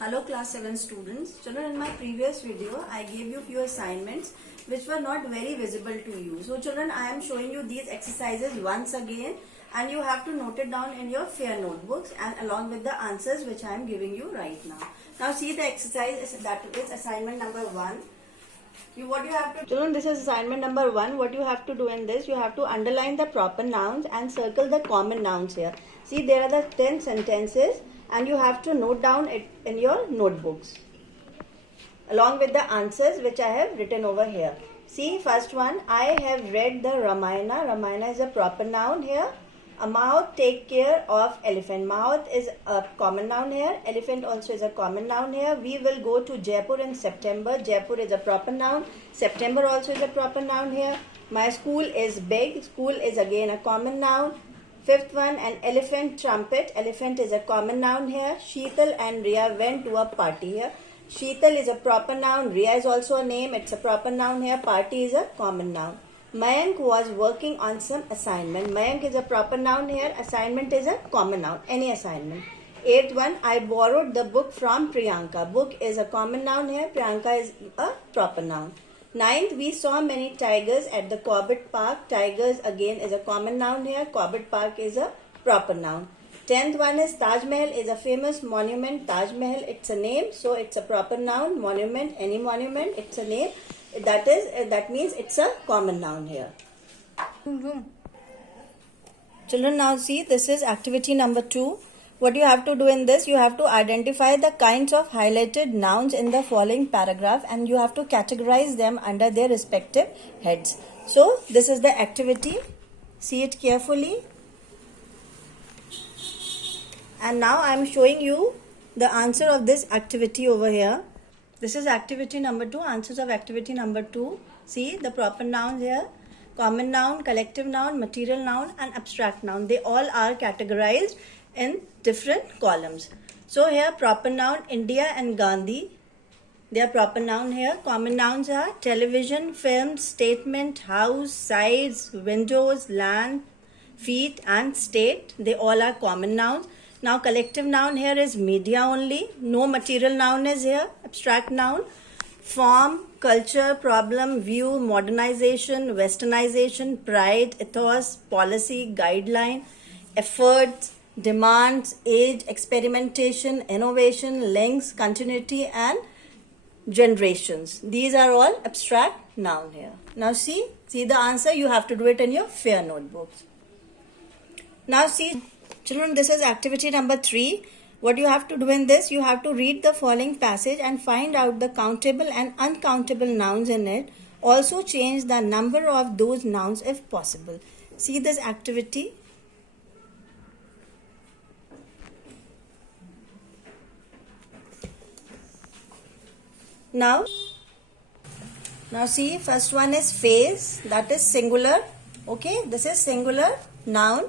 Hello class 7 students. Children, in my previous video I gave you few assignments which were not very visible to you. So children, I am showing you these exercises once again and you have to note it down in your fair notebooks and along with the answers which I am giving you right now. Now see the exercise, that is assignment number 1. Children, this is assignment number 1. What you have to do in this, you have to underline the proper nouns and circle the common nouns here. See, there are the 10 sentences and you have to note down it in your notebooks along with the answers which I have written over here. See, first one, I have read the Ramayana. Ramayana is a proper noun here. A mouth take care of elephant. Mouth is a common noun here. Elephant also is a common noun here. We will go to Jaipur in September. Jaipur is a proper noun. September also is a proper noun here. My school is big. School is again a common noun. Fifth one, an elephant trumpet. Elephant is a common noun here. Sheetal and Riya went to a party here. Sheetal is a proper noun. Riya is also a name. It's a proper noun here. Party is a common noun. Mayank was working on some assignment. Mayank is a proper noun here. Assignment is a common noun. Any assignment. Eighth one, I borrowed the book from Priyanka. Book is a common noun here. Priyanka is a proper noun. Ninth, we saw many tigers at the Corbett Park. Tigers again is a common noun here. Corbett Park is a proper noun. 10th one is Taj Mahal is a famous monument. Taj Mahal, it's a name, so it's a proper noun. Monument, any monument, it's a name. That means it's a common noun here. Children, now see, this is activity number 2. What you have to do in this, you have to identify the kinds of highlighted nouns in the following paragraph and you have to categorize them under their respective heads. So, this is the activity. See it carefully. And now I am showing you the answer of this activity over here. This is activity number 2, answers of activity number 2. See the proper nouns here. Common noun, collective noun, material noun and abstract noun. They all are categorized in different columns. So here proper noun, India and Gandhi. They are proper noun here. Common nouns are television, film, statement, house, sides, windows, land, feet and state. They all are common nouns. Now collective noun here is media only. No material noun is here. Abstract noun. Form, culture, problem, view, modernization, westernization, pride, ethos, policy, guideline, effort, demands, age, experimentation, innovation, links, continuity and generations. These are all abstract noun here. Now see the answer. You have to do it in your fair notebooks. Now see, children, this is activity number 3. What you have to do in this, you have to read the following passage and find out the countable and uncountable nouns in it. Also change the number of those nouns if possible. See this activity. Now see, first one is face, that is singular. Okay, this is singular noun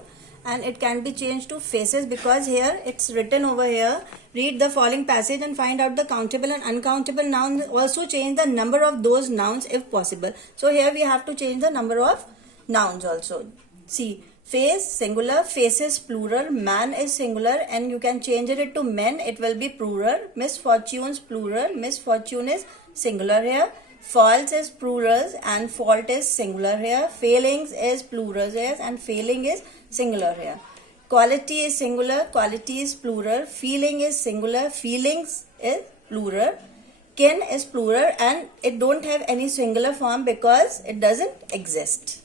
and it can be changed to faces because here it's written over here. Read the following passage and find out the countable and uncountable nouns. Also change the number of those nouns if possible. So here we have to change the number of nouns also. See, face singular, faces plural, man is singular and you can change it to men, it will be plural. Misfortunes plural, misfortune is singular here. Faults is plural and fault is singular here. Failings is plural here and failing is singular here. Quality is singular, quality is plural. Feeling is singular, feelings is plural. Kin is plural and it don't have any singular form because it doesn't exist.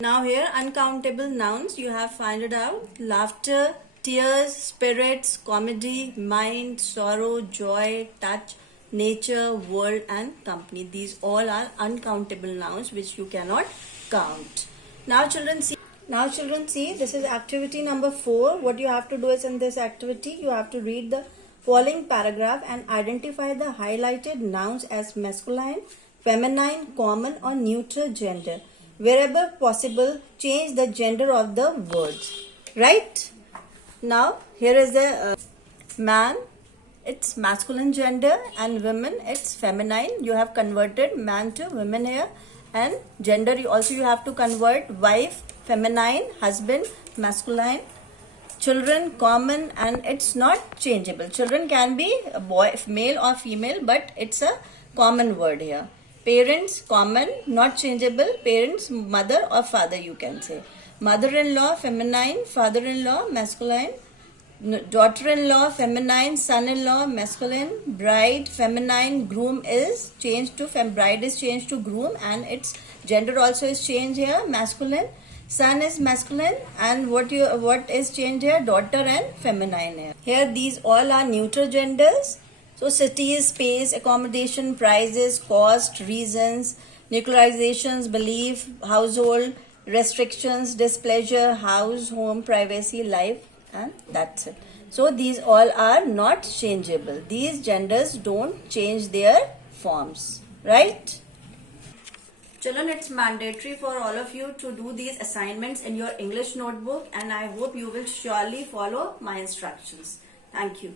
Now here uncountable nouns, you have found it out. Laughter, tears, spirits, comedy, mind, sorrow, joy, touch, nature, world and company. These all are uncountable nouns which you cannot count. Now children see, this is activity number 4. What you have to do is in this activity, you have to read the following paragraph and identify the highlighted nouns as masculine, feminine, common or neutral gender. Wherever possible, change the gender of the words. Right? Now, here is the man. It's masculine gender and women, it's feminine. You have converted man to women here. And gender, you have to convert wife, feminine, husband, masculine. children, common, and it's not changeable. Children can be a boy, male or female, but it's a common word here. Parents, common, not changeable. Parents, mother or father, you can say. Mother-in-law, feminine. Father-in-law, masculine. Daughter-in-law, feminine. Son-in-law, masculine. Bride, feminine. Groom is changed to bride is changed to groom, and its gender also is changed here, masculine. Son is masculine, and what is changed here, daughter and feminine here. Here these all are neuter genders. So cities, space, accommodation, prices, cost, reasons, nuclearizations, belief, household, restrictions, displeasure, house, home, privacy, life, and that's it. So these all are not changeable. These genders don't change their forms, right? Children, it's mandatory for all of you to do these assignments in your English notebook, and I hope you will surely follow my instructions. Thank you.